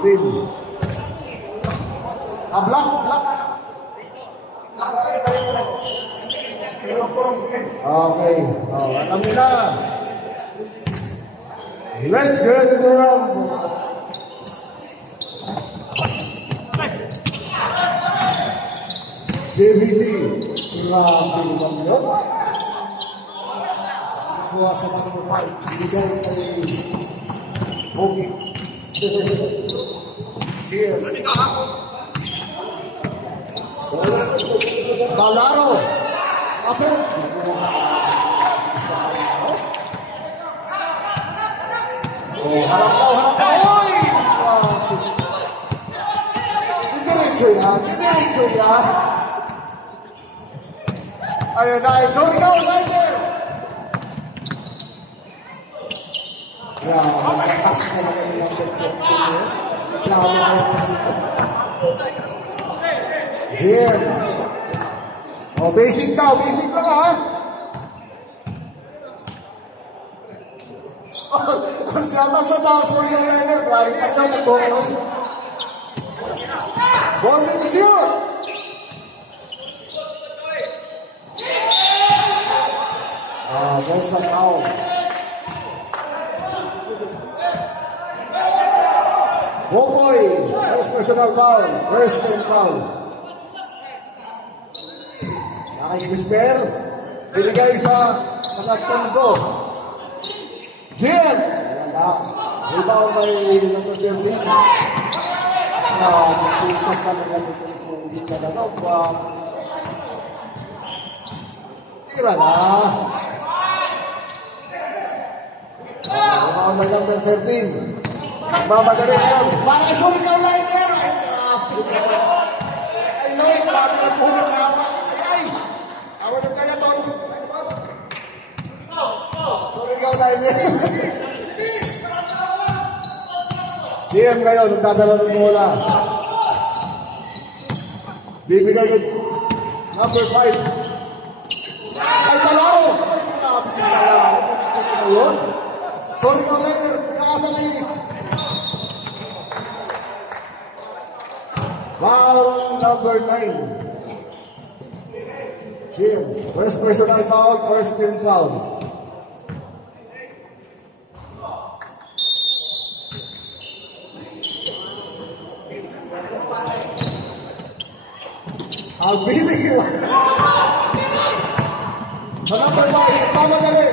Green. Black. Okay. Alam nila. Let's get it around. JVT. Grabe naman yun. Nakuha sa number 5. Bigay kay Bogey. Cheer. Balaro. Atin. Harap na. Oy! Didiretso yan. Ayun na, sorry ka, Lighter. Magkakas ka na kami ng Dr. Grabe na yan dito. Jim. Basic ka ha? Ang siyata sa taas mo yung liner, grabe pa rin yung nag-bokos. Ball to shoot! There's some foul. Boboy, first personal foul, first team foul. Nakikisper, binigay sa nagagpondo. Jim! Wala. Rebound by number 13. Magpikas na lang yung talaga. Tira na. Rebound by number 13. Mamadali ngayon. Para sa ikaw liner. Ay, Lloyd, bago ang buhok ka. Ay, awa na tayo doon. Sorry ikaw liner. GM ngayon, nagdadala ng bola. Bibigay yun. Number 5. Ay, Talaro! Ay, grabe si Talaro. Ito na yun. Sorry ikaw liner. Pinakasa ni foul number 9. Jim, first personal foul, first team foul. Albini. Sa number 5, nagpamadali.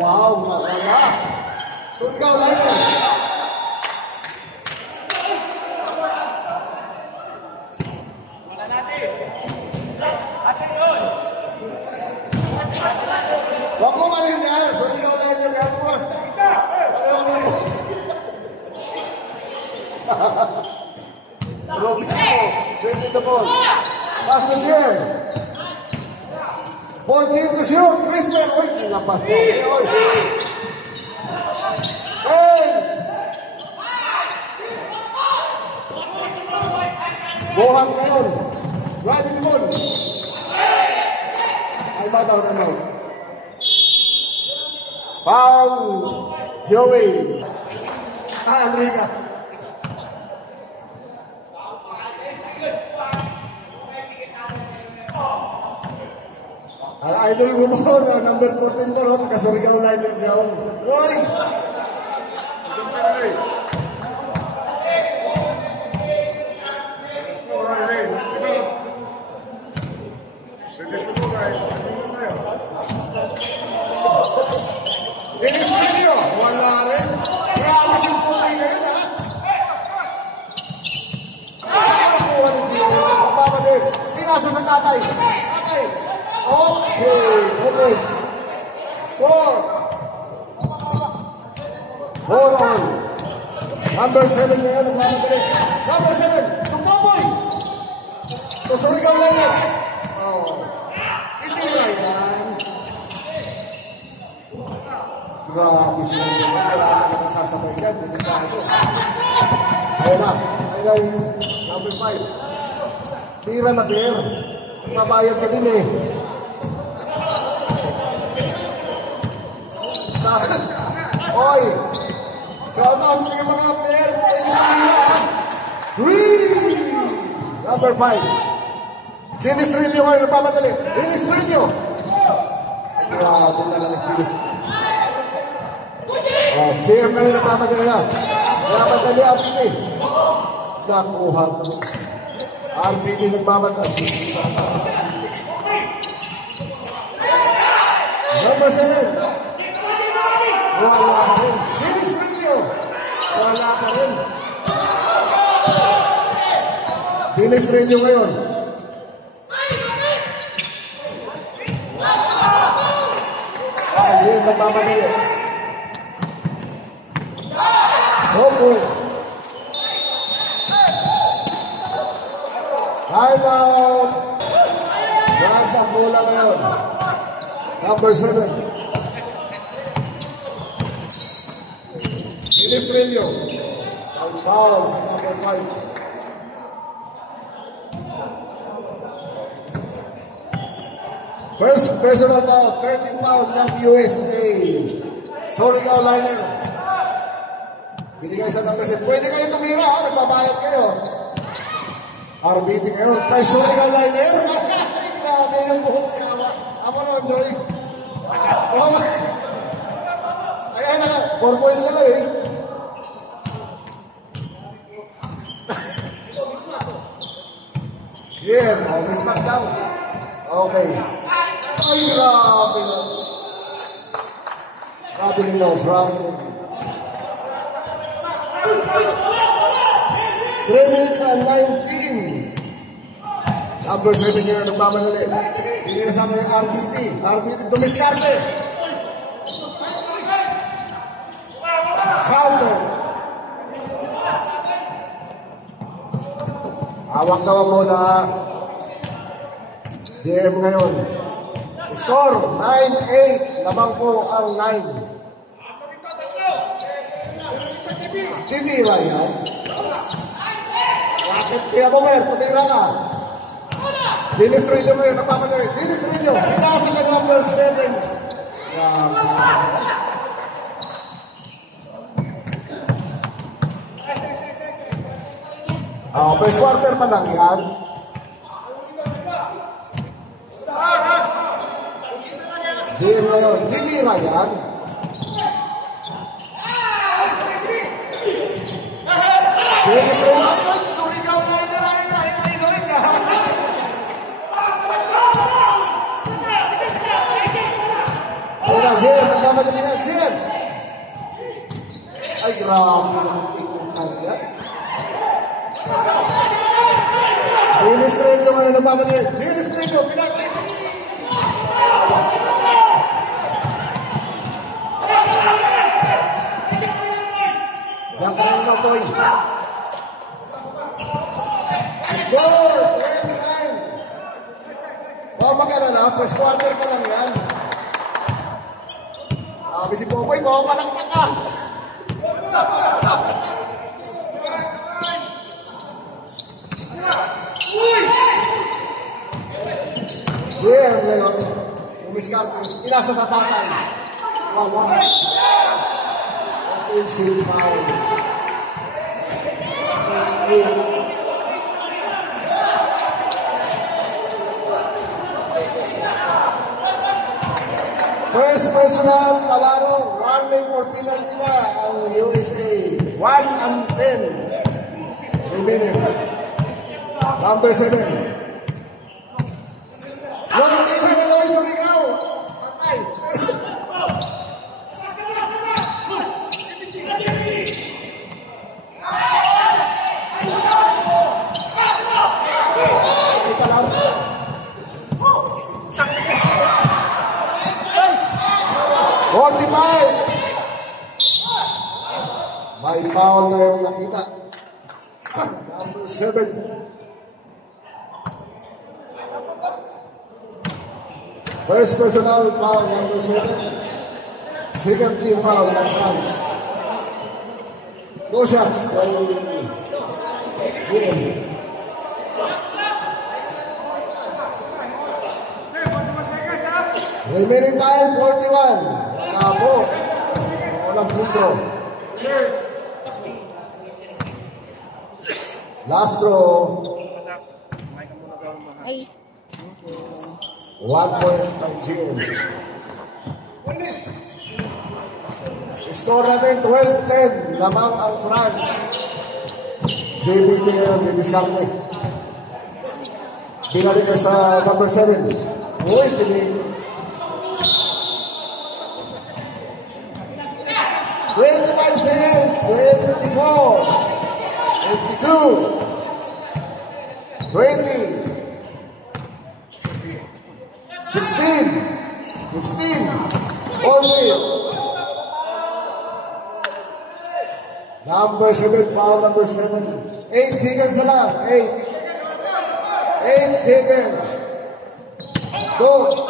Wow, wala. So ikaw, Liner. Wag mo malin yan. So ikaw, Liner. Yan mo. Ayaw mo mo. Robin ako. 20 the ball. Pass to Jim. 14 to shoot. Crispin. Uy, nilapas mo. Uy. Hey! Bohang ngayon. Driving ball. Ay, mataw na no. Foul. Joey. Liga. Ang idol ko po, number 14 po, nagkasurigaw liner dyan. Uy! Dennis Vilio, wala rin. Grabe si Pumay na yun, ha? Ano nakuha ni Gio? Papamadin. Pinasa sa tatay. Okay. Okay. Score. Hold on. Number 7 na yan, nagmamadali. Number 7, to Popoy. To Surigao Liner. Itira yan. Grabe sila yun. Wala na naman sasabay ka. Ayun na. Ayun na yung number 5. Tira na, Bear. Mabayad ka din eh. Oy! Shout out sa mga player. Pwede pamila ha. 3. Number 5. Dennis Trillo ngayon nagpapadali. Dennis Trillo. Grabe talaga si Dennis. JM ngayon nagpapadali na. Nagpapadali RBT. Nakuha. RBT nagpapadali. Number 7. Wala pa rin. Dennis Trillo. Wala pa rin. Dennis Trillo ngayon. Jim magpapadali. No points. Time out. Yan sa bola ngayon. Number 7. Dennis Trillo. Ang foul sa number 5. First personal foul, 13 foul ng USA. Surigao Liner. Binigay sa number 7. Pwede kayo tumira, ha? Nagbabayad kayo. RBT ngayon. Kay Surigao Liner. Grabe yung buhok niya. Ako na, Joy. Oh, ayan na. 4 points na lang, eh. Yeah, mismatch daw. Okay. Ay, grabe na. Grabe ni Nose, round 3 minutes and 19. Number 7 niya nagmamadali. Pinirasama yung RBT. RBT dumiskarte. Counter. Hawak daw ang bola. JM ngayon. Score 9-8. Lamang po ang 9. Titira yan. Bakit kaya mo, Mer? Tumira ka. Dennis Trillo ngayon. Napapadali. Dennis Trillo. Pinasa ka number 7. Yan. First quarter pa lang yan. JM ngayon, titira yan. Dennis Trillo, ayun, Surigao Liner, ayun. Ayun, JM, nagmamadali na, JM. Ay, grabe naman ikong kanya. Dennis Trillo ngayon, nagmamadali. Dennis Trillo, pinaglit. Yang kanina Toy. Score! 10-9. Huwag mag-alala, first quarter pa lang yan. Sabi si Popoy, palakpak ka. Yeah, ngayon. Umiskarte. Inasa sa tatay. Wala. Offensive foul. First personal, Talaro, warning for penalty na ang USA. 1-10 remaining. Number 7. Yung tira na lang Surigao. Patay. Kita lang. May foul na yung nakita. Number 7. First personal foul, number 7. Second team foul ng France. Go shots by GM. Remaining time, 41. Wala po. Walang free throw. Last throw. Ay. 1 point by Jim. Score natin 12-10. Lamang ang France. JBT ngayon, didiskarte. Binalik ka sa number 7. Uy, pinig. 25 seconds. 24. 22. 20. 16, 15, 14. Number 7, foul number 7. 8 seconds na lang. 8 seconds. Go.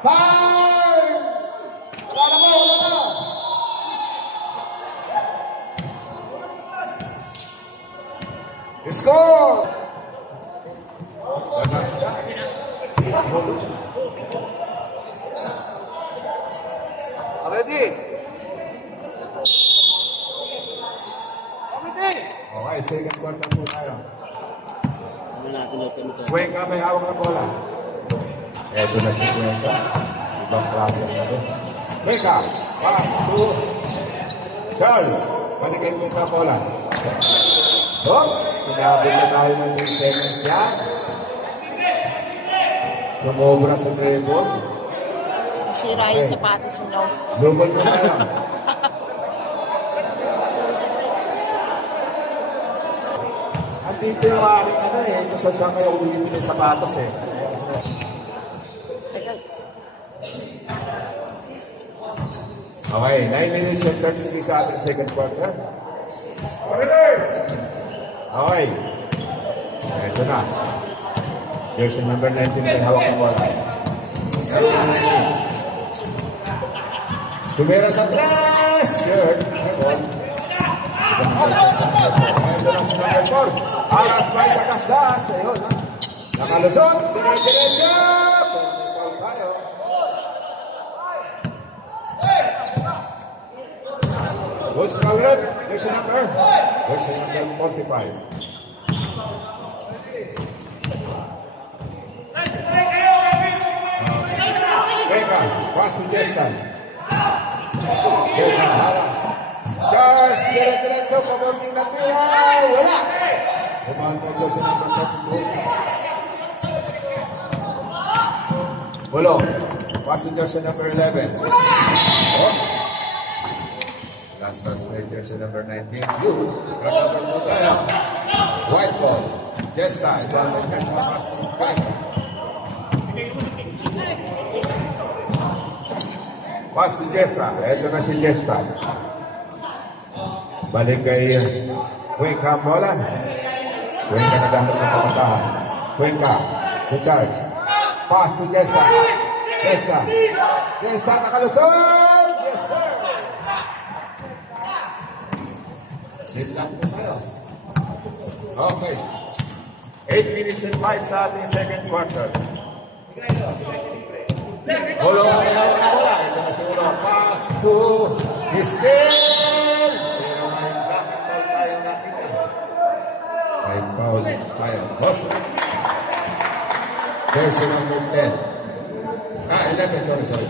Time! Wala na. Score! Ready? Okay, second quarter po tayo. Cuenca may hawak na bola. Eto na si Cuenca. Ibang klase na ito. Cuenca, pass to Charles. Balik kay Cuenca bola. Hop, pinabot na tayo ng 3 seconds yan. Sumobra sa dribble. Masira yung sapatos ni Nose. Lubog ko tayo. Andito yung aking kung saan kayo ulitin yung sapatos Okay, 9 minutes and 33 sa ating second quarter. Okay. Ito na. Jersey number 19 may hawak ng bola. Tumira sa tres! Shirt. Ito na si number 4. Aras by Tagasdas. Ayun, ha? Nakalusot. Dire-diretso. Pero may tayo. Who's Malrod? There's a number 45. Vega, pass to Jesta. Jesta, haras. Charles, dire-diretso, paborning na tira. Wala. Kumahan pa doon sa number 42. Bulo. Pass to Jesta number 11. Oh. Last touch by Jesta number 19. Blue. Number 2 tayo. White ball. Jesta. Ito ang Jesta pass to 5. Pass si Jesta. Ito na si Jesta. Balik kay Cuenca ang bola. Cuenca naghahanap ng pamasahan. Cuenca. To charge. Pass si Jesta. Jesta nakalusot. Yes, sir. Hit lang po tayo. Okay. 8 minutes and 5 sa ating second quarter. Ulo ang hinawa na bola. Ito na si Ulo. Pass to Estel. Pero may black and ball tayo nakita. May foul tayo. Boss. Jersey number 10. 11, sorry.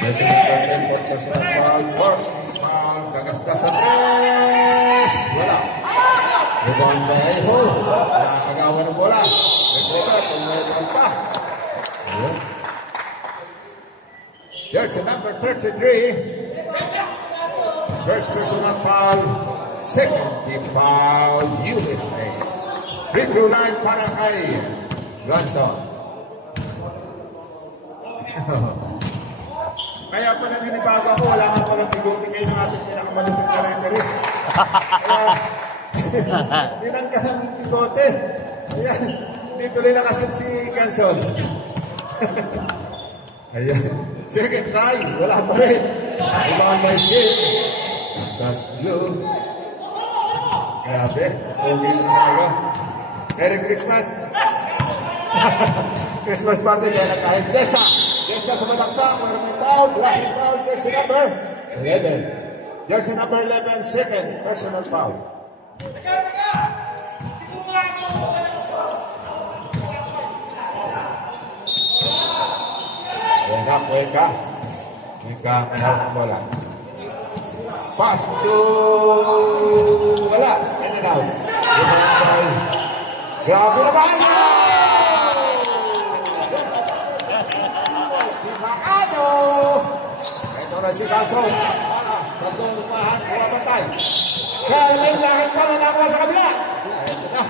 Jersey number 10. Portas na foul. Gagasdas sa tres. Wala. Rebound by Aizol. Nakagawa ng bola. Recover. Pag-rebound pa. Ayun. Jersey number 33. First personal foul. Second team foul. USA. Free throw line para kay Johnson. Kaya pa naninibago ako, wala nga palang bigote ngayon ng ating pinakamalupit na referee. Kaya, tinanggal ang bigote. Ayan, dito rin nakasun si Ganson. Ayan, second try, wala pa rin. Rebound by Skip. That's blue. Grabe, okay na talaga. Merry Christmas. Christmas party, kaya nagkahit. Jesta sa malaksak, pero may foul, blocking foul, jersey number 11. Jersey number 11, second personal foul. Cuenca, may hawak ng bola. Pass to... Wala, in and out. Grabe naman! Dimaano! Ito na si Ganso. Paras, tatlong umahan, bumabatay. Kaya lakit pa na nakuha sa kabila. Ito na.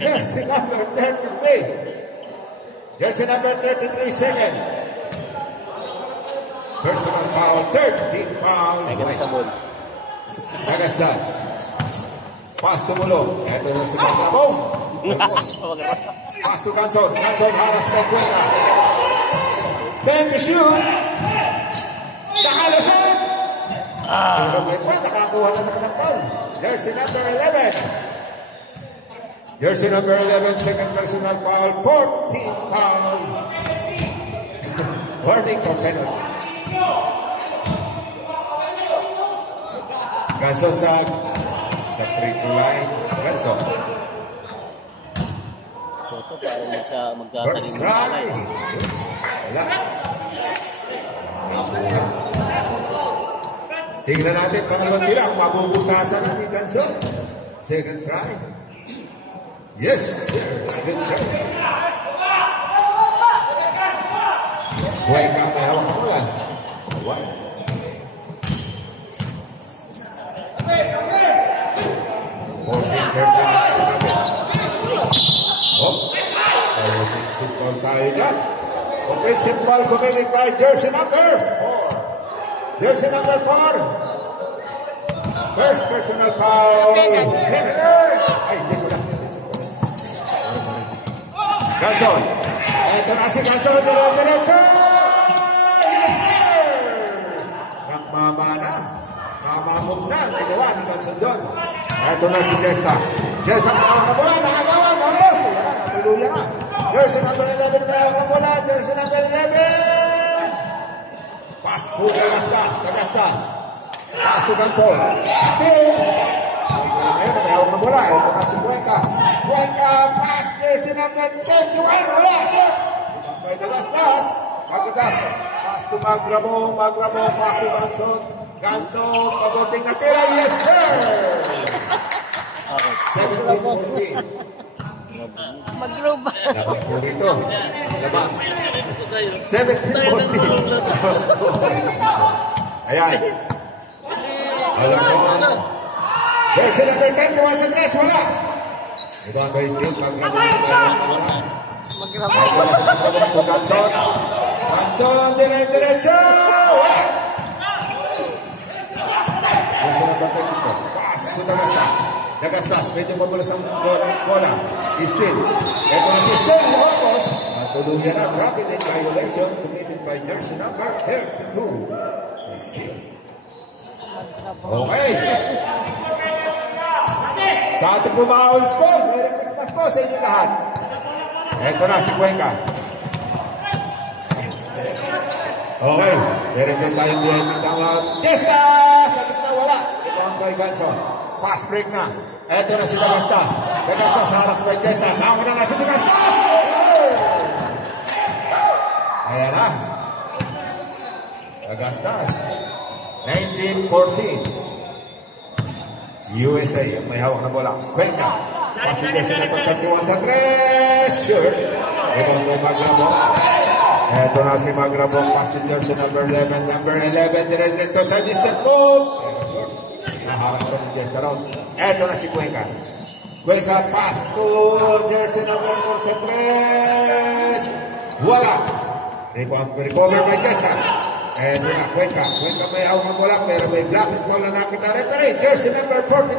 Jersey number 33. Jersey number 33, second. Personal foul, 13 foul. Nagasdas. Pass to Mulo. Ito na si Maglabo. Pass to Ganson. Ganson haras kay Cuenca. Then to shoot. Nakalasot. Pero may pa, nakakuha na naman ng foul. Jersey number 11. Jersey number 11, second personal foul, 14 foul. Warning for penalty. Ganson sa free throw line. Ganson. First try. Wala. Tingnan natin pangalawang tira. Mabubutasan natin Ganson. Second try. Yes, sir. Good job. Cuenca may hawak ng bola. So, what? Simple tayo dyan. Okay, simple committed by jersey number 4. Jersey number 4. First personal foul. Ay, hindi ko lang. Ganson. Ito na si Ganson. Diretso. Yes, sir! Nagmamana. Namamog na. Ginawa ni Ganson doon. Ito na si Jesta. Jesta na bola. Nakagawa. Nambos. Yan na. Natuluyan na. Jersey number 11 na ang bola. Jersey number 11. Pass po. Nagastas. Pass to Ganson. Still. Cuenca na ngayon. May hawak ng bola. Ito na si Cuenca. Cuenca. Pass. Jersey number 10. Wala. Shot. May nagastas. Pagkatas. Pass to Magrabo. Pass to Ganson. Ganson. Pagunting na tira. Yes, sir. 17-14. Mag-room. Labang po rito. Labang. 17-14. Ayan. Alam ko. Jersey number 10. Tuwa sa tres. Wala. Ibang guys din. Magrabo. Magrabo. Ganson. Ganson. Diretso. Wala. Jersey number 10. Pass to Nagastas, medyo mabulas ang bola. Still. Ito na si Still. Almost. Natuluyan na. Dropping in violation committed by jersey number 32. Still. Okay. Sa ating pumahol score, Merry Christmas po sa inyo lahat. Ito na si Cuenca. Okay. Meron din tayong VIP tama. Jesta! Sa gitna wala. Ito ang by Ganson. Pass break na. Ito na si Nagastas. Nagastas haras by Jesta. Nauna na si Nagastas. Yes, sir! Ayan na. Nagastas. 19-14. USA. May hawak na bola. Cuenca. Pass si Jesta na pagkantiwan sa tres. Sure. Ito ang Magrabo. Ito na si Magrabo. Pass si jersey number 11. Number 11. Diretso sa distant move. Naharap siya ni Jesta Ron. Eto na si Cuenca. Cuenca pass to jersey number 4 sa 3. Wala. Recover by Jesta. Eto na Cuenca. Cuenca may out ng bola pero may blocking ball na nakita referee. Jersey number 45.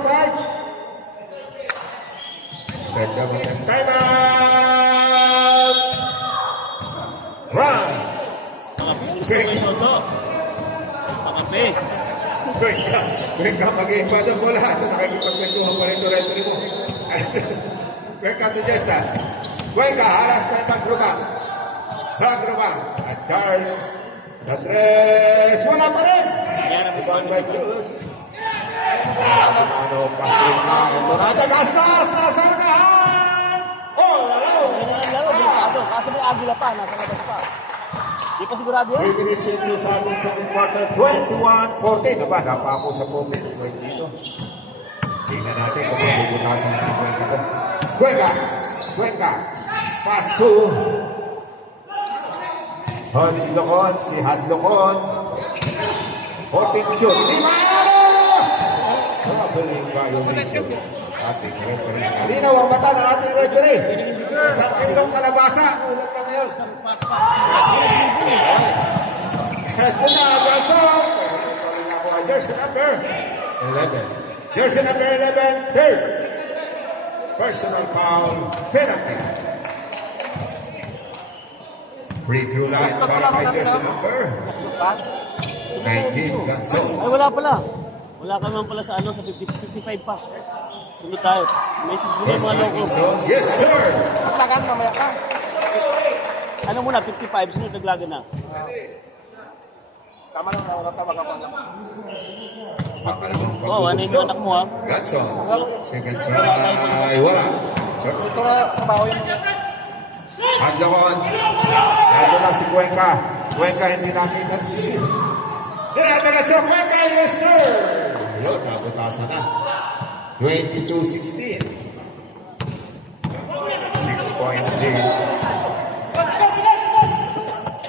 Set double time out. Right. Cuenca mag-iiba doon po lahat. Nakikipagkwentuhan pa rin ito referee mo. Cuenca to Jesta. Cuenca, haras pa yung Magrubang. At Charles sa tres. Wala pa rin. Ibang by Cruz. Ano, Patrick na. Ito na, Dagastas! Nasa unahan! All alone! Kaso may agila pa, nasa labas pa. Di pa sigurado yan? 3 minutes into sa ating second quarter, 21-14. Aba, napako sa pumit. Wait dito. Tingnan natin kung mabubutasan natin Cuenca ko. Cuenca. Pass to Hadlocon. Si Hadlocon. 14 shoot. Di maano! Traveling violation. Ating referee. Kalinaw ang mata ng ating referee. Isang kilong kalabasa. Ulat pa ngayon. Ito na, Johnson. Pero ito rin ako ang jersey number 11. Jersey number 11, third. Personal foul, penalty. Free through line para kay jersey number 19, Johnson. Ay, wala pala. Wala ka naman pala sa ano, sa 55 pa. Sunod tayo. May siguro mga logo. Yes, sir. Paglagan, mamaya ka. Ano muna, 55, sunod naglagan na. Tama lang, wala tama ka pa lang. Oh, ano yung anak mo ha? Johnson. Second try, wala. Sir. Ito nga, trabaho yung mga. Hadlocon. Ito na si Cuenca. Cuenca hindi nakita. Dinadala siya Cuenca, yes sir. Yun, nabutasan na. 22-16. 6-point lead.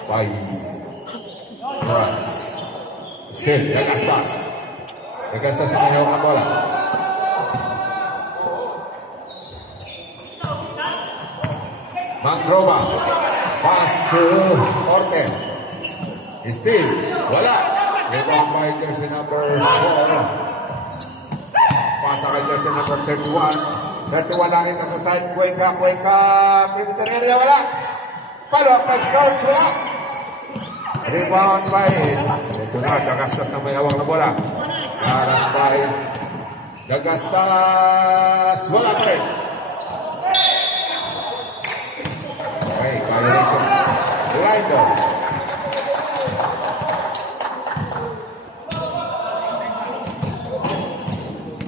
5 runs. Still, Dagastas. Dagastas ang mayroong ang bola. Mangrova. Pass to Ortez. Still, wala. Rebound by jersey number 4. Pasa kay jersey number 31. 31 lang ito sa side. Cuenca. Perimeter area, wala. Follow up by George, wala. Rebound by, ito na, Dagastas na may hawak na bola. Garas by Dagastas, wala pa rin. Okay, violation. Lindo.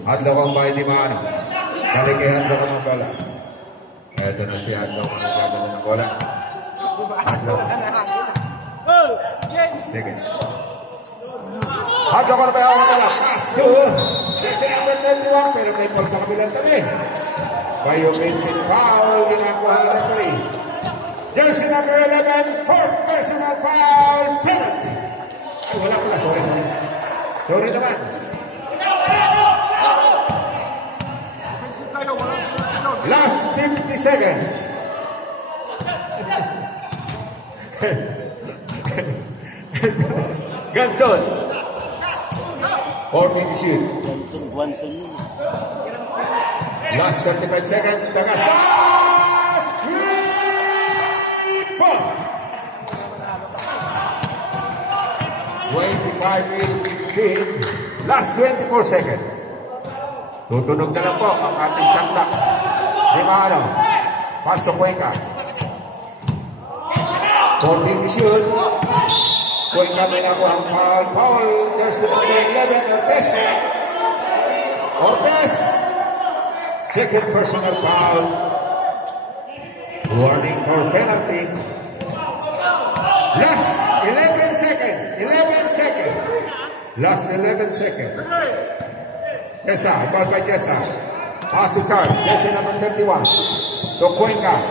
Hadlocon by Dimano. Balik kay Hadlocon ang bola. Ito na si Hadlocon ang gagawin ng bola. Hadlocon. Sige. Hadlocon ba yung bola? Pass to jersey number 31, pero may ball sa kabilang tabi. Violation foul, ginakuha ng referee. Jersey number 11, fourth personal foul, penalty. Ay, wala pala. Sorry naman. Last 50 seconds. Ganson. 40 to shoot. Ganson yun. Last 35 seconds. Dagastas! 3 point. 25-16. Last 24 seconds. Tutunog na lang po ang ating shot clock. Di ba ano? Pasok Cuenca. 14 to shoot. Cuenca may nakuha ang foul. There's number 11, Ortez. Second personal foul. Warning for penalty. Last 11 seconds. Last 11 seconds. Jessa, ball by Jessa. Pass to Charles. Jersey number 31. To Cuenca.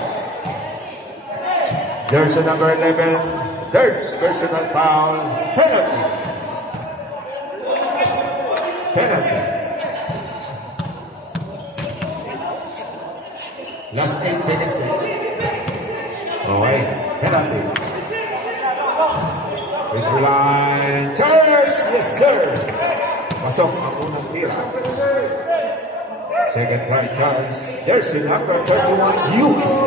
Jersey number 11. Third personal foul. Penalty. Last 8 seconds. Okay. Penalty. With line. Charles. Yes, sir. Pasok ang unang tira. Second try, Charles. Jersey number 31, USA.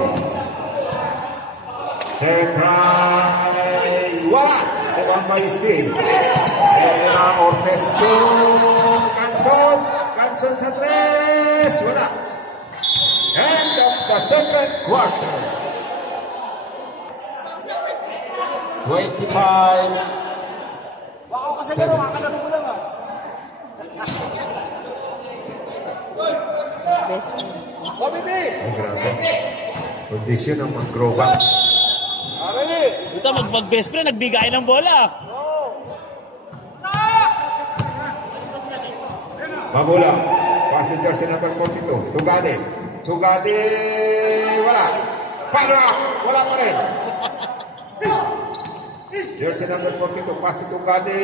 Second try. Wala. Ibang may steam. Ito na Ortez to Ganson. Ganson sa 3. Wala. End of the second quarter. 25-7. Best. Ay, grabe. Condition ang mag-grow back. Ito, mag-best friend, nagbigay ng bola. Mabula. Passenger sa number 42. Tugade. Tugade. Wala. Para. Wala pa rin. Jersey number 42. Pass to Tugade.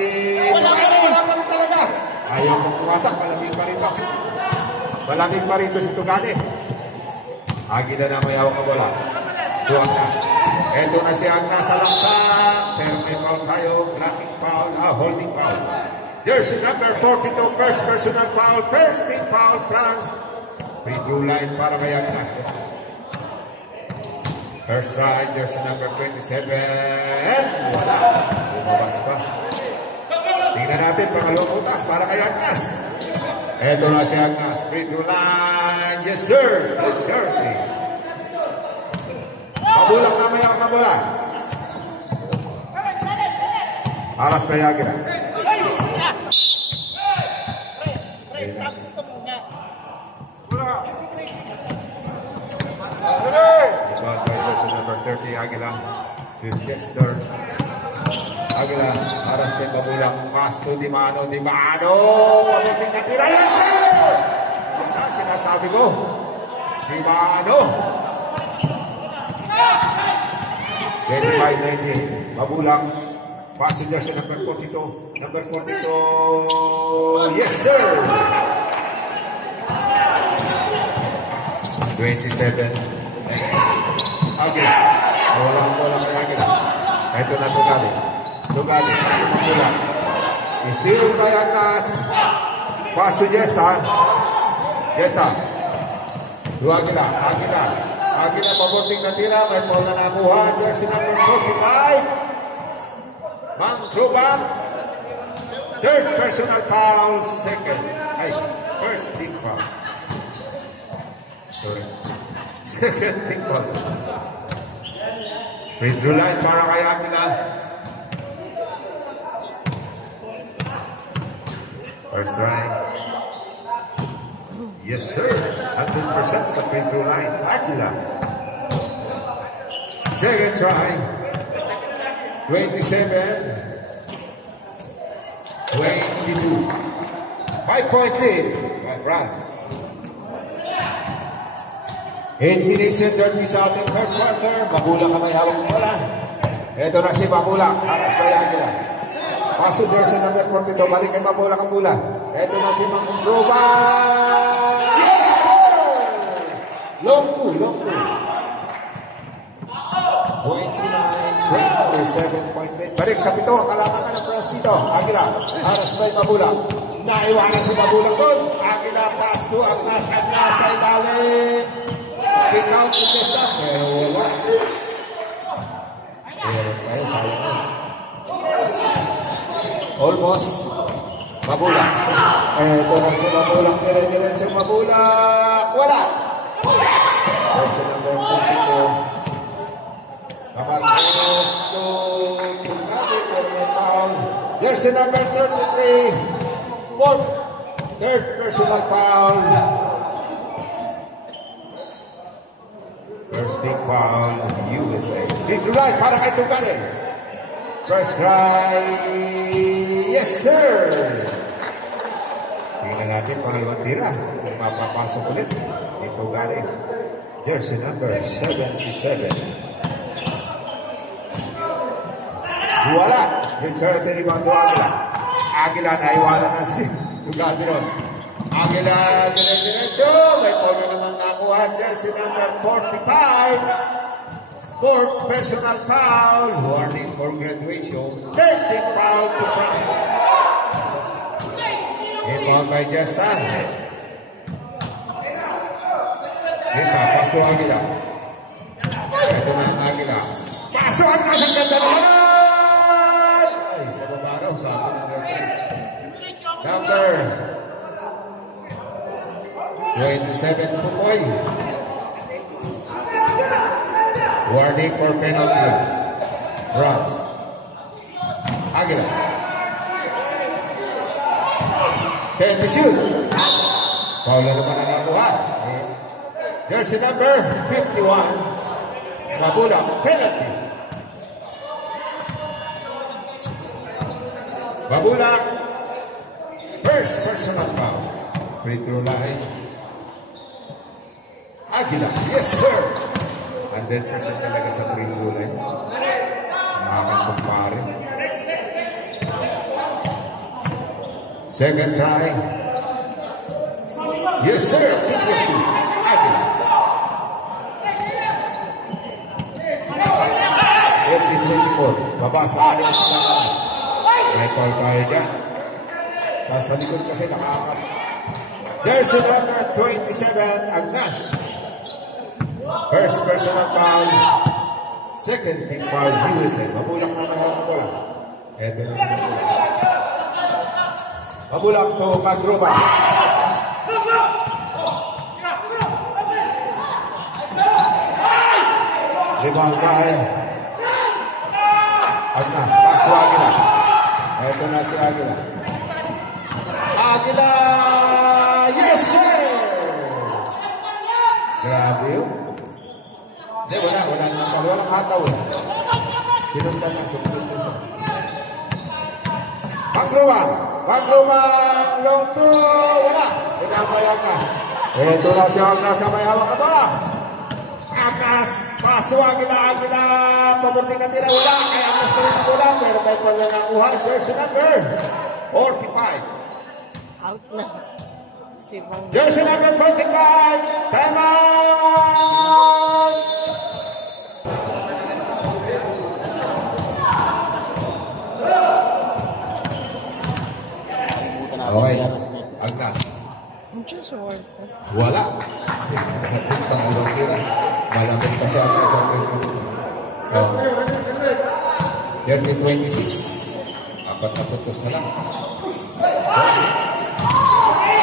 Tugade. Wala pa rin talaga. Ayaw mong pumasak. Malamig pa rito. Malamig pa rito si Tugade. Agila na may hawak na bola. To Agnas. Ito na si Agnas sa langsak. Pero may foul tayo. Blocking foul. Holding foul. Jersey number 42, first personal foul, first team foul, France. Free throw line para kay Agnas. First try, jersey number 27. Wala. Bumabas pa. Tingnan natin, pangalawang butas para kay Agnas. Ito na si Agnas. Free throw line. Yes, sir. Split shortly. Pabulak na mayak na bola. Alas kay Agnas. Number 30, Aguila. Chester. Aguila. Aras kay Pabulang. Pass to Di Mano. Di Mano. Pabuting na tira. Yes, sir! Yan na, sinasabi ko. Di Mano. 25-19. Pabulang. Passenger sa number 42. Number 42. Yes, sir! 27. Okay. Wala ang bola kay Agila. Ito na Tugade. Tugade. Pagpapula. Steal kay Agnas. Pass to Jesta. Jesta. To Agila. Agila. Agila paborting na tira. May bola na nakuha. Jersey number 45. Mangkruban. Third personal foul. Second. Ay, first team foul. Sorry. Second team foul. Free throw line para kay Agila. First try. Yes, sir. 100% sa free throw line. Agila. Second try. 27-22. 5-point lead by France. 8 minutes and 30 sa ating third quarter. Mabula ka may hawak ng bola. Ito na si Mabula. Aras kay Agila. Pass to jersey number 42. Balik kay Mabula kang bola. Ito na si Mangkruban. Yes, sir! Long two. 29-27.8. Balik sa pito. Kalamangan ng press dito. Agila. Aras kay Mabula. Naiwanan si Mabula doon. Agila pass to Agnas. Agnas sa ilalim. Kick out in the stop, pero wala. Pero tayo, sayang na. Almost. Mabula. Ito na si Mabula. Dire-diretso Mabula. Wala. Jersey number 42. Kamarcos to Tugade, pero may foul. Jersey number 33. Fourth. Third personal foul. First team foul, USA. Free throw line para kay Tugade. First try. Yes, sir! Tingnan natin pangalawang tira. Kung mapapasok ulit ni Tugade. Jersey number 77. Wala. Split shot ni Bando Agila. Agila na iwanan na si Tugade ron. Agila, dire-diretso. May polo namang nakuha. Jersey number 45. Fourth personal foul. Warning for graduation. 13 foul to France. Inbound by Jesta. Jesta, paso Agila. Ito na ang Agila. Paso ang nasa ganda naman. Ay, sa babaraw. Sabi ng number 27 Pupoy. Warning for penalty. Bronze. Agila. 10 to shoot. Paula naman ang nakuha. Jersey number 51. Mabula, penalty. Mabula, first personal foul. Free throw line. Aguila, yes sir. 100% talaga sa free throw line. Nakakakumpare. Second try. Yes sir. 250. Aguila. 18-24. Babasa rin sila. May call kayo dyan. Sa likod kasi nakaangat. Jersey number 27, Agnas. First personal foul. Second team foul, USA. Mabulak na mayroon ko lang. Eto na si Mabulak. Mabulak to Magroma. Rebound by Agnas. Paso Aguila. Eto na si Aguila. Aguila! Yes, sir! Grabe yun. Hindi, wala naman. Walang hataw. Pinuntan lang. Sumunod din siya. Pangruman! Long two! Wala! Pinapay Agnas. Ito na si Agnas sa may hawak na bola. Agnas! Paso Aguila! Pamunting na tira. Wala! Kaya Agnas pa rin ang bola. Pero may pala nakuha. Jersey number 45. Out na. Si Bang. Jersey number 45. Time out! Okay. Agnas. Wala. Sa pangalawang tira. Malamig pa siya Agnas sa front. 30-26. Apat na puntos na lang.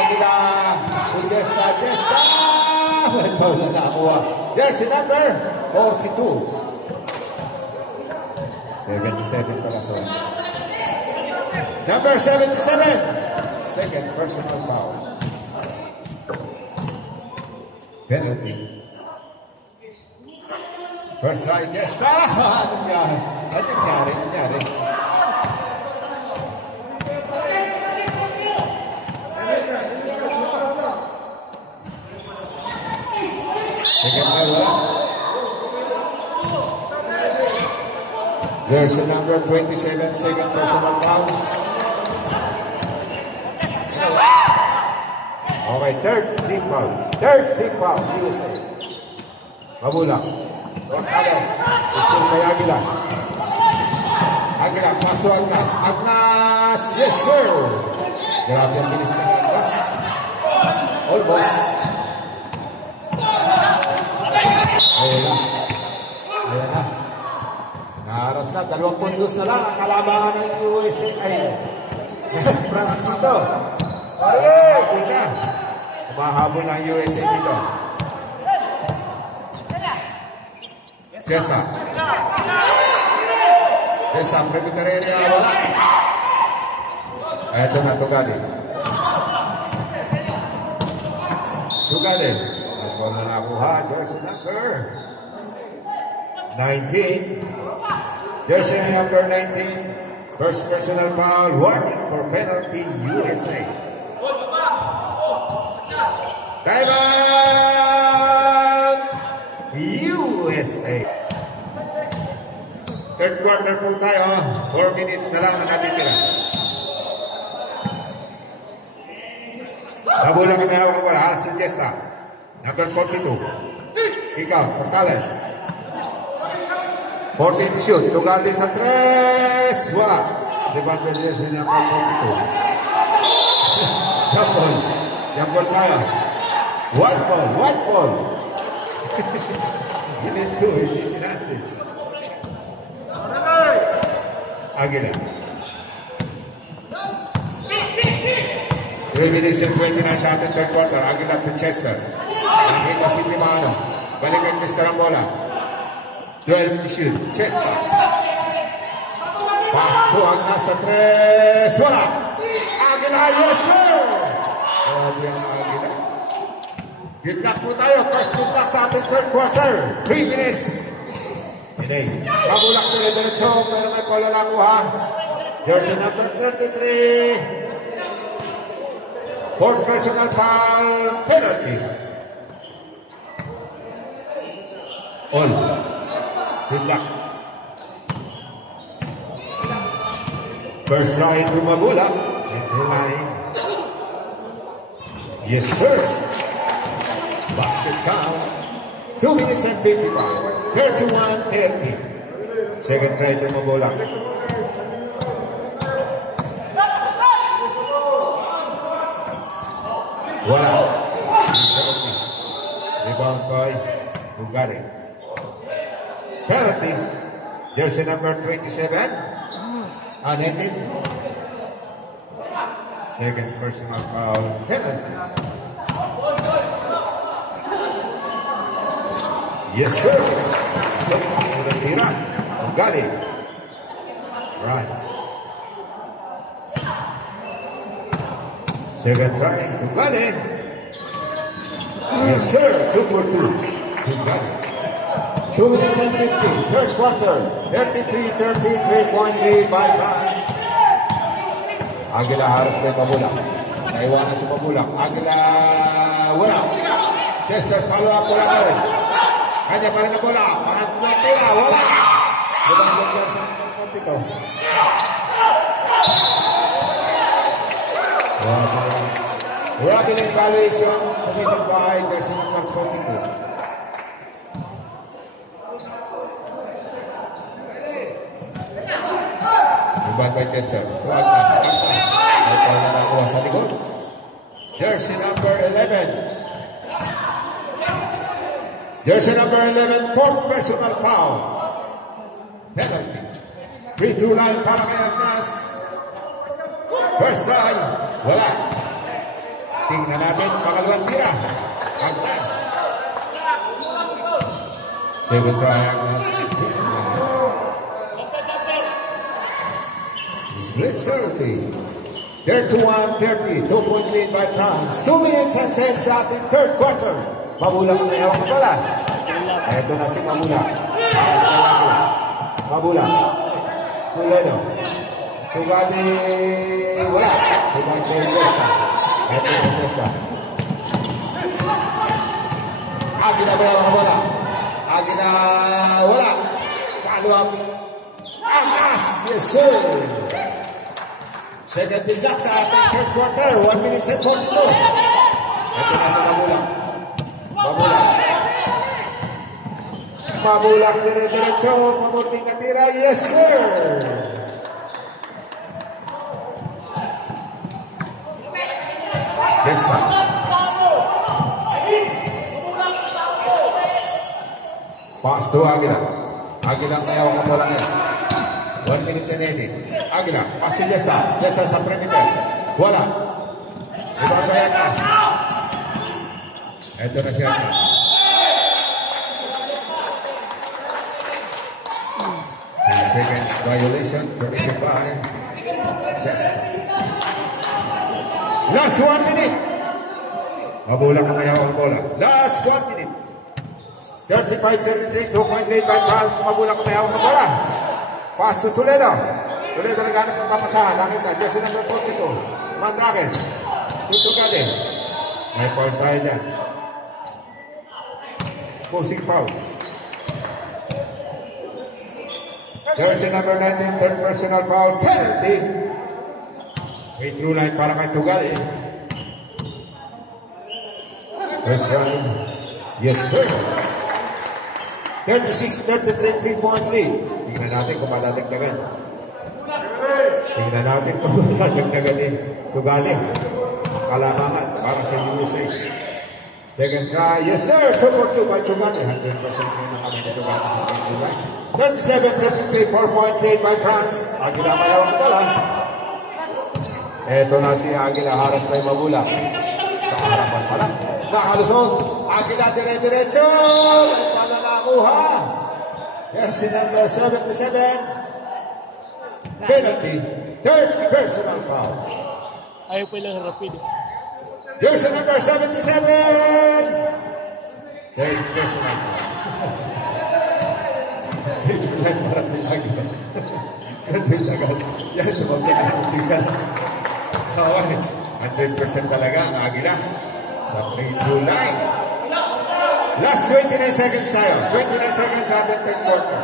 Aguila. Jesta. May foul na nakuha. Jersey number 42. 77 pala sa number 77. Second personal foul. Penalty. First try, Jesta. Anong nangyari? Second try, wala. There's a number 27, second personal foul. Okay, third team foul, USA. Mabula. Gonzales. Gusto kay Aguila. Aguila, pass to Agnas. Agnas, yes sir. Grabe ang bilis ng Agnas. Almost. Ayan na. Naharas na. 2 puntos na lang ang kalabangan ng USA. Ay, France dito. Alright, good na. Kumahabol ng USA dito. Jesta, perimeter area, wala. Ito na, Tugade. Ako na nakuha, jersey number 19. Jersey number 19. First personal foul, warning for penalty, USA. Time out! USA. Third quarter po tayo. 4 minutes na lang na natitira. Nabula kami hawak ng bola. Halas ng Jesta. Number 42. Ikaw, Portales. 14 to shoot. Tugante sa 3. Wala. Rebound by jersey number 42. Jump ball tayo. White ball. You need two, you need an assist. Aguila. 3 minutes and 29 sa ating third quarter. Aguila to Chester. Nakita si Limano. Balik ang Chester ang bola. 12 to shoot. Chester. Pass to Agnas sa 3. Wala. Aguila, yes sir! Grabe ang Aguila. Good luck po tayo. First good luck sa ating third quarter. 3 minutes. Hindi. Mabulak dire-diretso, pero may pala lang po ha. Jersey number 33. Fourth personal foul penalty. All. Good luck. First try to Mabulak. Entry line. Yes, sir. Basket count. 2 minutes and 55. 31-30. Second try to Mabulak. Wow. Rebound by Bugari. Penalty. Jersey number 27. Unaided. Second personal foul. Penalty. Yes, sir. So, with Iran. Bugari. Runs. Second try, Tugade. Yes, sir. 2 for 2. Tugade. 2 minutes and 50. Third quarter. 33-30. 3-point lead by France. Aguila harus may Mabulak. Naiwanan si Mabulak. Aguila, wala. Chester, follow up, wala pa rin. Kanya pa rin na bola. Tira, wala. Nabandang dyan sa number 42. Rapid evaluation committed by jersey number 42. Rebound by Chester. Agnes. May tawag na nakuha sa likod. Jersey number 11. Jersey number 11, fourth personal foul. Penalty. Free throw line para kay Agnes. First try. Wala. Tingnan natin, pangalawang tira. Agnes. Second try, Agnes. Split 30. 31-30. 2-point lead by France. 2 minutes and 10 sa ating third quarter. Mabulak ang may hawak na pala. Ito na si Mabulak. Mabulak. Toledo. Tugade. Wala. Rebound by Testa. Ito na Testa. Aguila ba yung bola? Aguila. Wala. Follow-up. Agnes. Yes, sir. Second deluxe sa ating third quarter. 1 minute and 42. Ito na si Mabulak. Mabulak. Mabulak dire-diretso. Mabuting na tira. Yes, sir. Chesta. Pass to Aguila. Aguila ang mayawak ang bola ngayon. 1 minute and 80. Aguila. Pass to Chesta. Chesta sa perimeter. Wala. Rebound by Agnes. Ito na si Agnes. Seconds violation committed by Chester. Last 1 minute. Mabulak ang mayawak ang bola. Last 1 minute. 35-33, 2-point lead by France. Mabulak ang mayawak ang bola. Pass to Toledo. Toledo naghanap ng papasahan. Nakita, jersey number 42. Mandraques. Tutugade. May foul tayo dyan. Pusing foul. Jersey number 19, third personal foul. Penalty. Free through line para kay Tugade. First round. Yes, sir. 36-33, 3-point lead. Tingnan natin kung madadagdagan. Tingnan natin kung madadagdagan ni Tugade. Kalamangan para sa USA. Second try. Yes, sir. 2-2 by Tugade. 100% na kami ni Tugade sa pag-tugay. 37-33, 4-point lead by France. Aguila mayawang pala. Eto na si Aguila. Haras pa yung Mabulak. Sa harapan pala. Nakalusot. Aguila dire-diretso. May pananakuha. Jersey number 77. Penalty. Third personal foul. Ayaw pa ilang rapid. Jersey number 77. Third personal. Bigyan para kay Agila. Graduate agad. Yan sa pagpapalitan. Okay. 100% talaga ang Agila sa free-throw line. Last 29 seconds tayo. 29 seconds sa ating third quarter.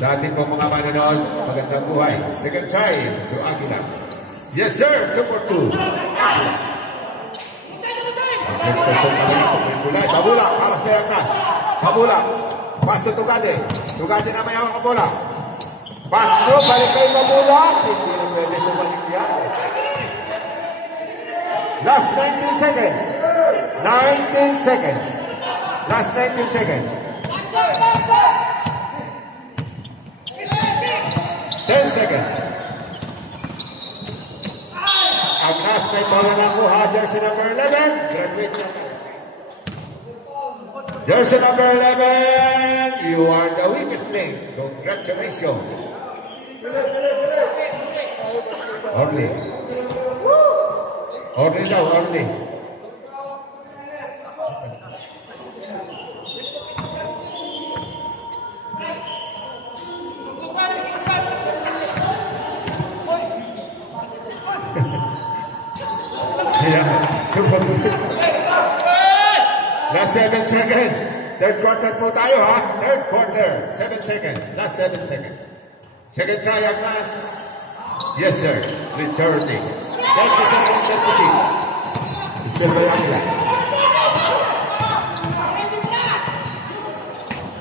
Sa ating po mga manonood, magandang buhay. Second try to Agila. Yes sir, 2 for 2. Agila. 100% talaga sa free-throw line. Pabula, Aras Bayagnas. Pabula. Pass to Tugade. Tugade na may hawak ang bola. Pass to, balik kayo Pabula. Hindi na pwede bumalik yan. Last 19 seconds. 19 seconds. Last 19 seconds. 10 seconds. Agnas may bola na kuha. Jersey number 11. Graduate na. Jersey number 11. You are the weakest link. Congratulations. Orly. Orly daw, Orly. Last 7 seconds. Third quarter po tayo ha. Third quarter. 7 seconds. Last 7 seconds. Second try, Agnas. Yes sir. Returning. 37, 36. Still by Agila.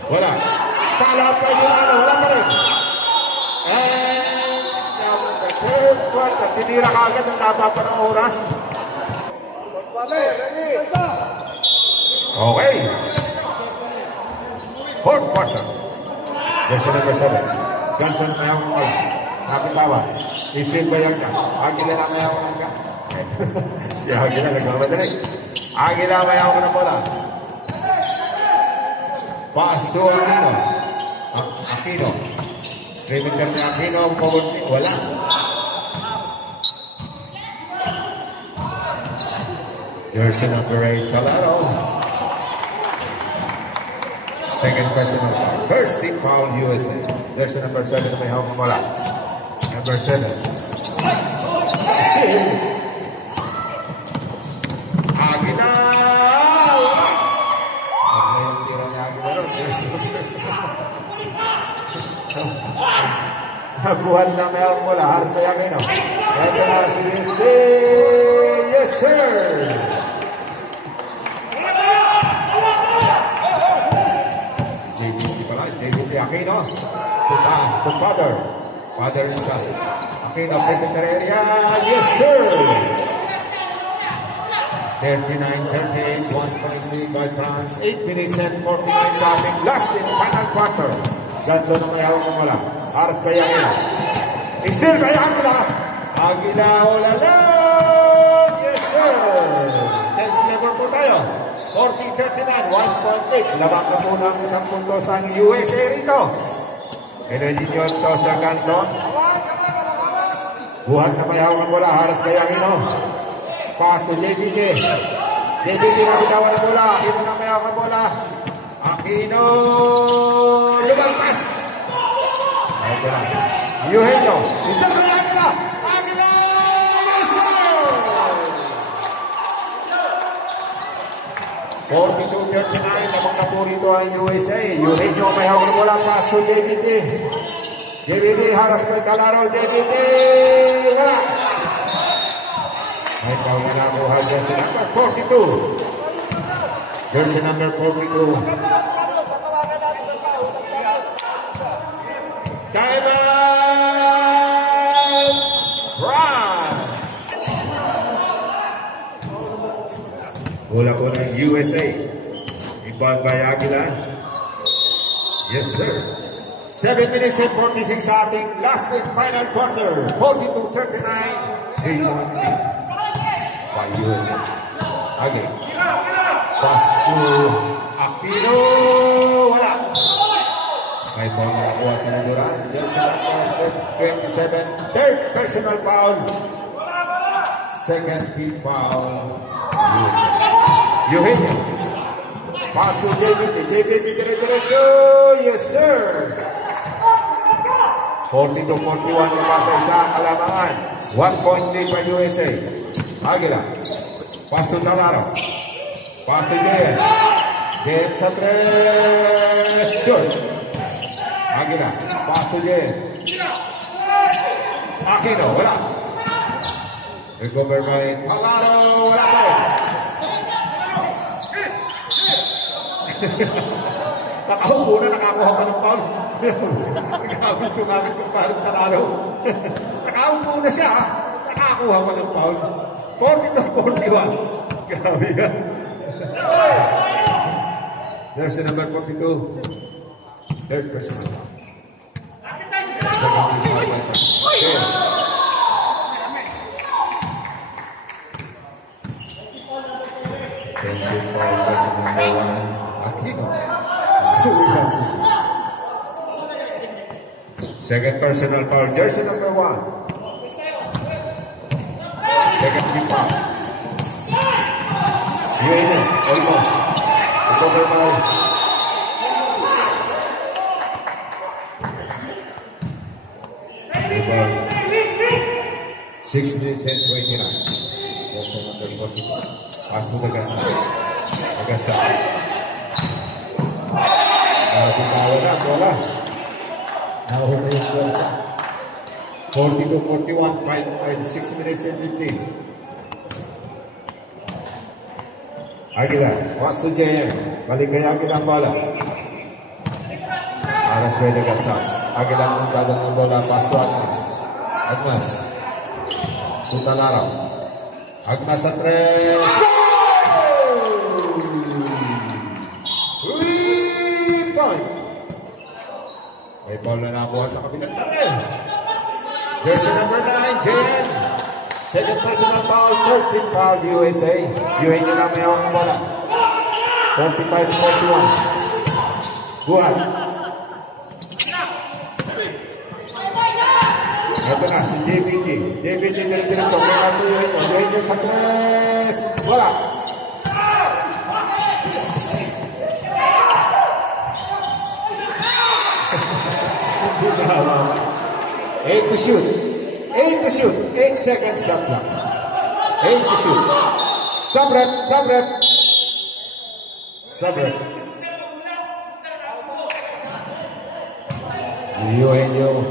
Wala. Palapay nila ano. Wala pa rin. And the third quarter. Tinira ka agad ng napapa ng oras. Okay. Fourth quarter. Jersey number 7. Johnson may hawak ng napitawan. Iswin Bayagnas. Agila na may hawak ng si Agila nagmamadali. Agila may hawak ng bola. Pass to Aquino. Aquino. Remember ni Aquino. Wala. Jersey number 8, Calaro. Second personal foul. First team foul, USA. Jersey number 7 may hawak ng bola. Number 7. Agila! Wala yung tira ni Agila ron. Buhat na may hawak ng bola. Haros na yakin, no? Ito na si SD. Yes, sir! Aquino to Father. Father inside. Aquino perimeter area. Yes, sir. 39-38, 1.3 by France. 8 minutes and 49 sa ating last in final quarter. Johnson ang may hawak ng bola. Aras pa Agila. Still by Agila. Agila, wala lang. Yes, sir. Chance level po tayo. 40-39, 1.8. Labak na po ng isang puntos ang USA rito. Ilagin nyo ito sa Ganson. Buhat na may hawak ng bola. Haras kay Aquino. Pass to JBD. JBD na bitawan ng bola. Aquino na may hawak ng bola. Aquino. Lumagpas. Ito na. Eugenio. Isang may Agila. Agila. Yes, sir. 42-39, lamang na po rito ang USA. Eugenio may hawak ng bola. Pass to JBD. JBD, haras may Calaro. JBD, wala. May kauna na po jersey number 42. Jersey number 42. Time out! Run! Bola po ng USA. Ibang by Agila. Yes, sir. 7 minutes and 46 sa ating last and final quarter. 42-39. 3-1 lead by USA. Agila. Pass to Aquino. Wala. May ball na nakuha sa Naduran. Jersey number 27. Third personal foul. Second team foul. Eugenio. Pass to JBT. JBT dire-diretso. Yes, sir. 42-41 pumasa isa ang kalamangan. 1 point lead by USA. Aguila. Pass to Talaro. Pass to JM. JM sa 3. Short. Aguila. Pass to JM. Aquino. Wala. Recover by Talaro. Wala pa rin. Nakaupo na, nakakuha pa ng foul. Grabe ito namin kung parang Talaro. Nakaupo na siya, nakakuha pa ng foul. 42-41. Grabe yan. There's the number 42. Third person. Okay. Defensive foul, person number 1. Aquino. Second personal foul, jersey number 1. Second team foul. Eugenio, almost. Recover by 6 minutes and 29. Jersey number 45. Pass to Agasta. Agasta. Bola. Nakuha na yung bulsa. 42-41, 6 minutes and 15. Aguila, pass to JM. Balik kay Aguila ang bola. Aras Pedro Gastas. Aguila ang puntada ng bola. Pass to Agnas. Agnas. Tutalaro. Agnas sa 3. May ball na nakuha sa kabilang taril. Jersey number 9, JM. Second personal foul, 13 foul, USA. Eugenio na may hawak ng bola. 45-41. Buhat. Ito na, si JBT. JBT dire-diretso. May nato Eugenio. Eugenio sa 3. Bola. Eight to shoot. 8 seconds shot clock. 8 to shoot. Subrep. Eugenio.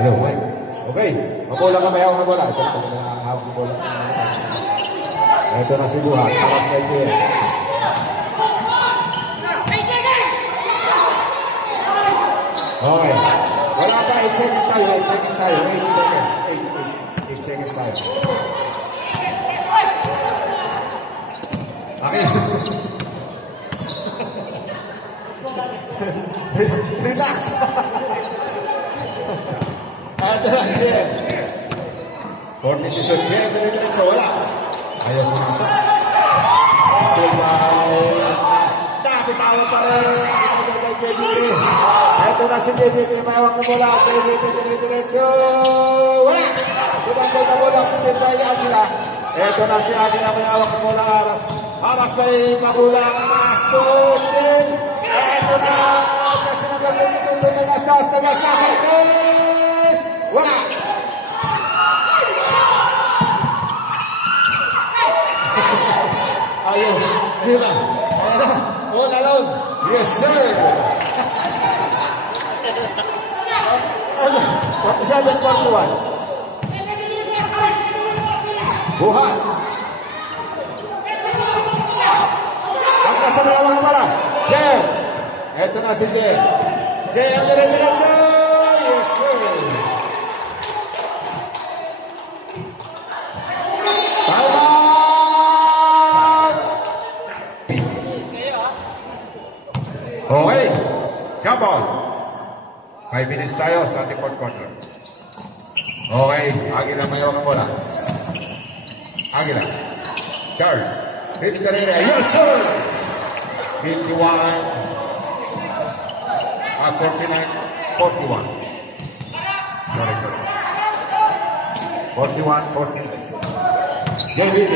Hello, Mike. Okay. Mabola ka, may hawak na bola. Ito na pala na hawak na bola. Ito na si Buhat. Harap kay Tia. Okay. Wala pa, 8 seconds tayo. 8 seconds. 8 seconds tayo. Okay. Relax. Ito na, Jen. 42 shot, Jen. Dire-diretso, wala. Ayaw ko nasa. Still by Agnas. Napitawa pa rin. Recover by JBT. Ito na si JBT. Mayawak na bola. JBT dire-diretso. Wala. Dumangkot na bola. Still by Aguila. Ito na si Aguila. Mayawak na bola. Aras by Magulang. Aras to still. Ito na. Jackson number 42. Tagastas sa 3. Wala. Ayun na. All alone. Yes, sir. 7-41. Buhat. Ang nasa malawang pala. Jer. Ito na si Jer. Jer, dire-diretso. Yes, sir. Time out. Okay. Come on. 5 minutes tayo sa ating fourth quarter. Okay. Aguila may hawak ang bola. Aguila. Charles. Hit Carrera. Yes, sir. 51. 49, 41. Sorry. 41, 49. JBT.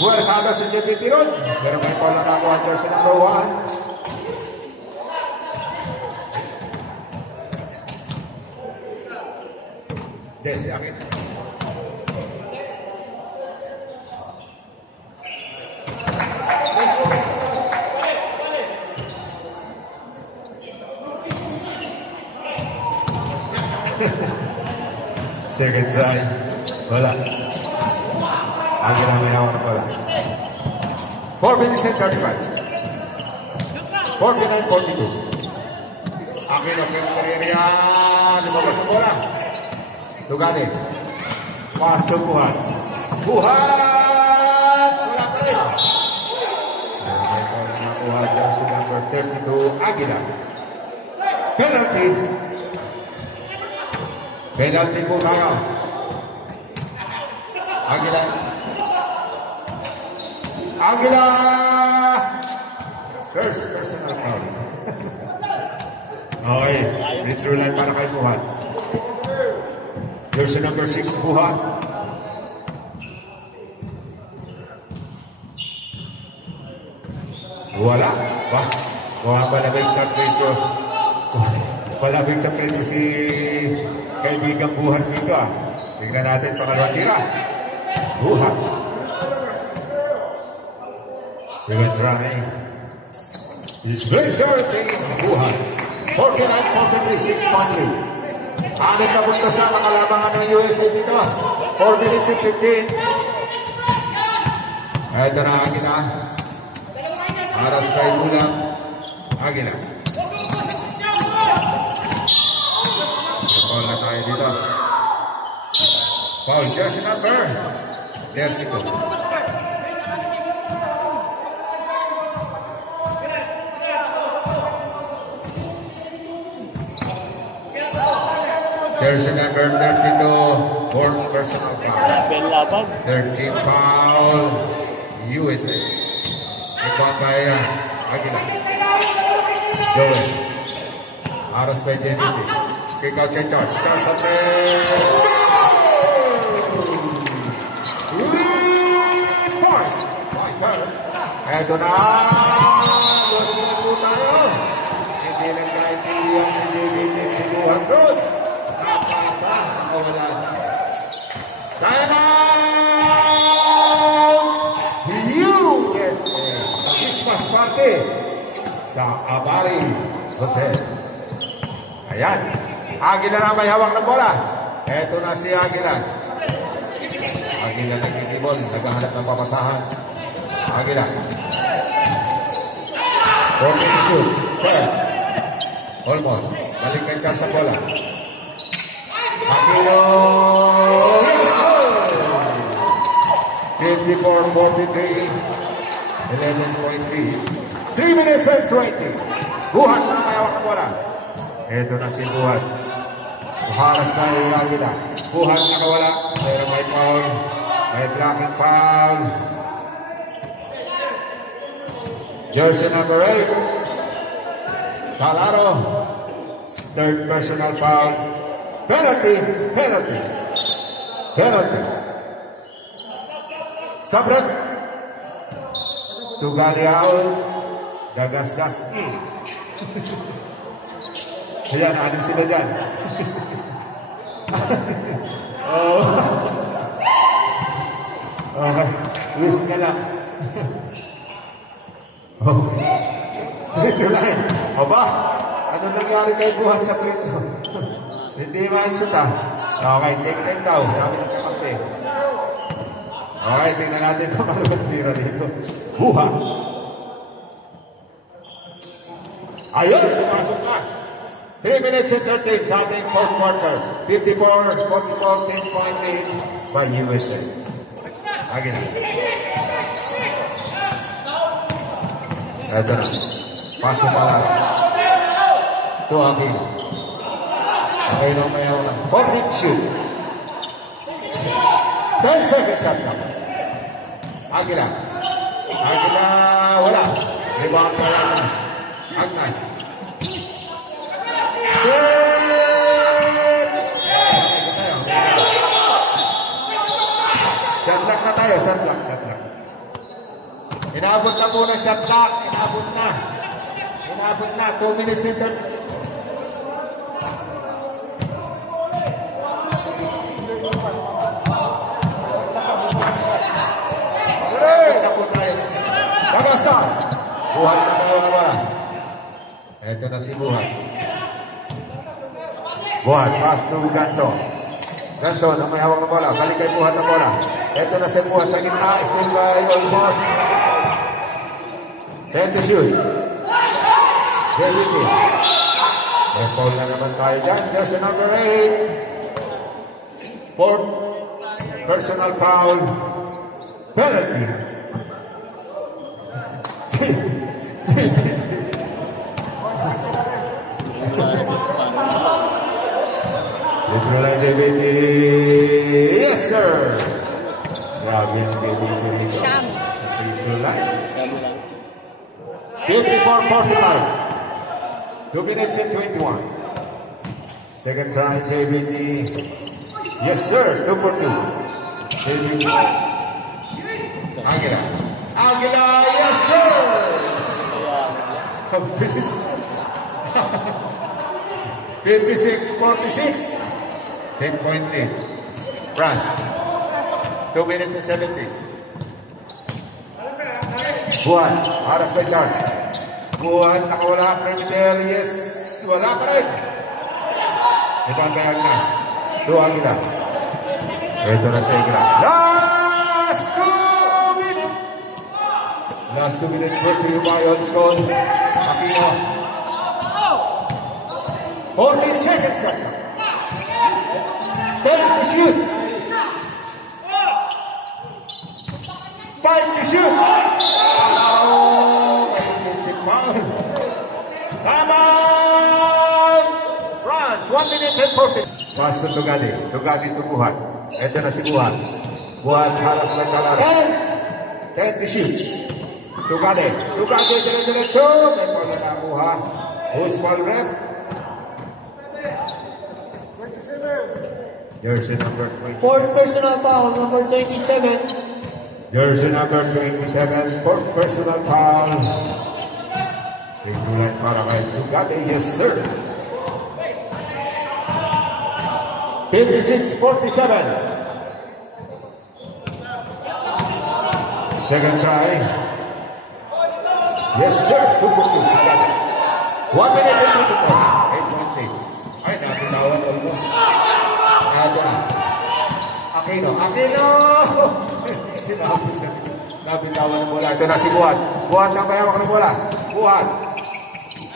Buwersado si JBT ron. Pero may foul na nakuha jersey number 1. Desi akin. Second try. Wala. Lagi na may hawak pala. 4 minutes and 35. 49-42. Akin ang perimeter area. Lumabas ang bola. Tugade. Pass to Buhat. Buhat! Wala pa rin. May bola na Buhat. Jersey number 32. Aguila. Penalty. Penalty po tayo. Aguila. Aguila! First personal foul. Okay. Free-throw line para kay Buhat. Jersey number 6, Buhat. Wala. Wah, malamig sa free throw. Malamig sa free throw si kaibigang Buhat dito ah. Tingnan natin pangalawang tira. Buhat. Second try. Display shooting. Buhat. 49-43, 6-point lead. 6 na puntos na makalabangan ng USA dito. 4 minutes and 15. Ito na Aguila. Aras kay Bulang. Aguila. Foul na tayo dito. Foul jersey number 32. Jersey number 32, fourth personal foul. 13 foul, USA. Ikuan kaya, Aguila. Joel. Aras by JBT. Kick out kay Charles. Charles at the... 3 point by Charles. Eto na. Lalo po tayo. Hindi nagkaintindihan si JBT at si Buhat Road. Sa kawalan. Time out! USA! Christmas party sa Abari Hotel. Ayan. Aguila na may hawak ng bola. Eto na si Aguila. Aguila nagkikibol. Naghahanap ng papasahan. Aguila. 14 shoot. First. Almost. Balik kay Charles sa bola. Aquino, yes sir! 54-43, 11.3, 3 minutes and 20. Buhat na may hawak ng bola. Ito na si Buhat. Haras pa yung Aguila. Buhat nakawala. Pero may foul. May blocking foul. Jersey number 8. Calaro. Third personal foul. Penalty. Sabret. Tugade out. Dagas in. Ayan, anim sila dyan. Oh. Okay. Twist ka lang. Okay. Free line. Aba, ano nangyari kay Buhat sa free throw? Hindi ma-shoot ah. Okay, take daw. Sabi ng kakampi. Okay, tingnan natin kung ano tira dito. Buhat. Ayun, pumasok na. 3 minutes and 13 sa ating fourth quarter. 54-44, 10-point lead by USA. Aguila. Ito na. Paso pala. Ito Aguila. Okay na may hawak. 4-minute shoot. 10 seconds shot na. Aguila. Wala. Rebound kay Agnes. Agnes. Shot lock na tayo, shot lock. Inabot na muna shot lock, inabot na, 2 minutes and 30. Na po tayo. Dagastas! Buhat na mawawala. Ito na si Buhat. Buhat, pass to Ganson. Ganson, ang may hawak na bola. Balik kay Buhat na bola. Ito na si Buhat sa gitna. Steal by Olmos. 10 to shoot. Jelly. May foul na naman tayo dyan. There's a number 8. Fourth personal foul. Penalty. Literal JBT. Yes, sir. Grabe ang JBT rito. Sa literal. 54-45. 2 minutes and 21. Second try, JBT. Yes, sir. 2 for 2. JBT. Aguila. Aguila, yes, sir. Bilis. 56-46. 10-point lead. France. 2 minutes and 70. Buwan. Aras by Charles. Buwan. Nakawala. Perimeter. Yes. Wala pa rin. Ito ang kay Agnes. 2 Aguila. Ito na sa Igra. Last 2 minutes. Last 2 minutes brought to you by All Score. Aquino. 14 seconds. 10 to shoot. 5 to shoot. Palaro. May basic foul. Taman. France. 1 minute and 40. Pass to Tugadi. Tugadi to Buhat. Ito na si Buhat. Buhat halas by Talaro. 10 to shoot. Tugadi. Tugadi. Diretso. May pala na Buhat. Who's ball ref? Jersey number 27. Fourth personal foul, number 27. Jersey number 27. Fourth personal foul. Tingnan para kay Tugade. Yes, sir. 56-47. Second try. Yes, sir. 2 for 2. 1 minute and 24. 8-1 lead. Ay, napitawan almost. Ito na. Aquino. Napitawan ng bola. Ito na si Buhat. Buhat na bayawak ng bola. Buhat.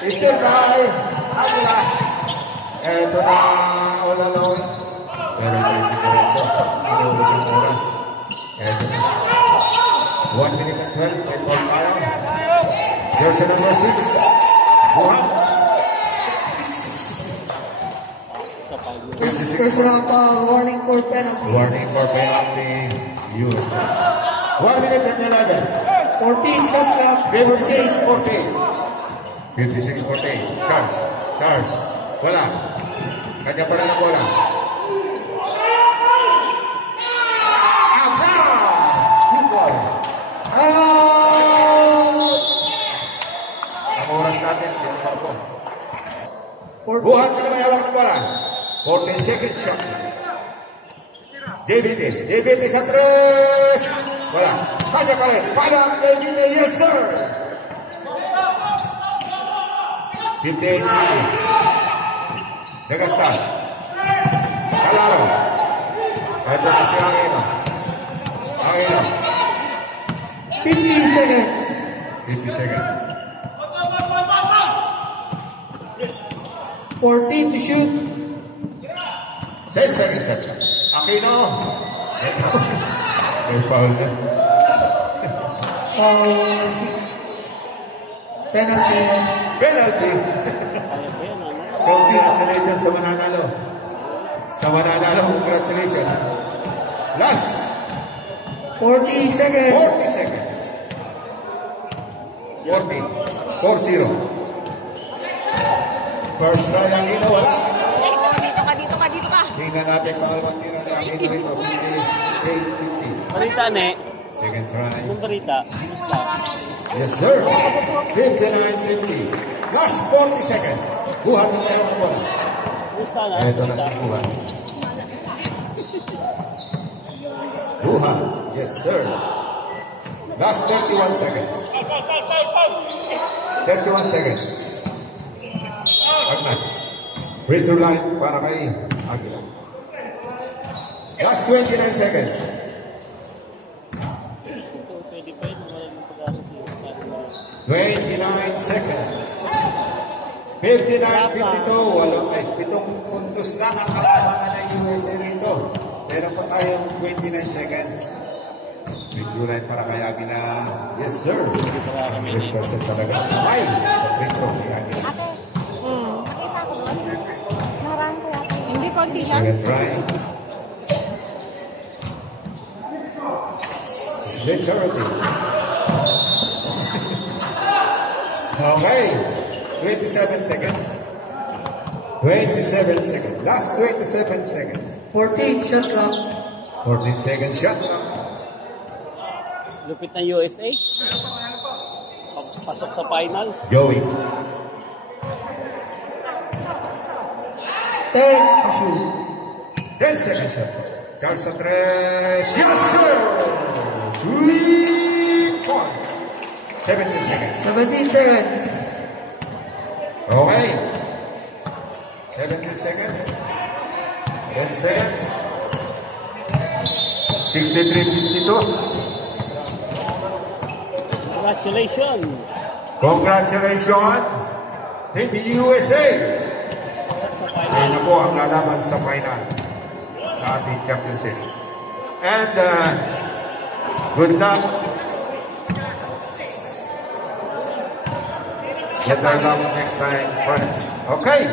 Still by Aguila. Ito na all alone. Pero hindi diretso. Inuulos ang oras. Ito na. 1 minute and 12. May ball tayo. Jersey number 6. Buhat. Personal foul, warning for penalty. Warning for penalty. USA. 1 minute and 11. 14 shot clock. 56-14. 56-14. Charles. Wala. Kanya pa rin ang bola. Abras! 2 ball. Ang oras natin. Buhat na may hawak ng bola. 14 seconds shot. JBT sa 3. Wala. Kanya pa rin. Palang JBT. Yes, sir. 58-50. Dagastas. Talaro. Ito na si Aquino. 50 seconds. 50 seconds. 14 to shoot. 10 seconds left. Aquino. Ito. May foul na. Penalty. Congratulations sa mananalo. Congratulations. Last 40 seconds. 40 seconds. 40. 4-0. First try Aquino, wala. Dito ka. Tingnan natin pangalawang tiro ni Aquino rito. 58-50. Balita, ne. Second try. Anong balita? Gusto. Yes, sir. 59-50. Last 40 seconds. Buhat na tayo ng bola. Gusto na. Ito na si Buhat. Buhat. Yes, sir. Last 31 seconds. 31 seconds. Agnas. Free throw line para kay Aguila. Last 29 seconds. Ito, pwede pa yun. Wala nang pag-asa siya. 29 seconds. 59-52. Pitong puntos lang ang kalamangan ng USA rito. Meron pa tayong 29 seconds. Free throw line para kay Aguila. Yes, sir. 100% talaga. Ay, sa free throw ni Aguila. Ate, nakita ko doon. Naharaan ko yata. Hindi, konti lang. Second try. Split charity. Okay. 27 seconds. 27 seconds. Last 27 seconds. 14 shot clock. 14 seconds shot. Lupit ng USA. Pasok sa final. Joey. 10 to shoot. 10 seconds shot. Charles sa 3. Yes, sir! 3 points. 17 seconds. 17 seconds. Okay. 17 seconds. 10 seconds. 63-52. Congratulations. Congratulations, Team USA. Pasok sa final. Ay na po ang lalaban sa final sa ating championship. And good luck. Better luck next time, friends. Okay.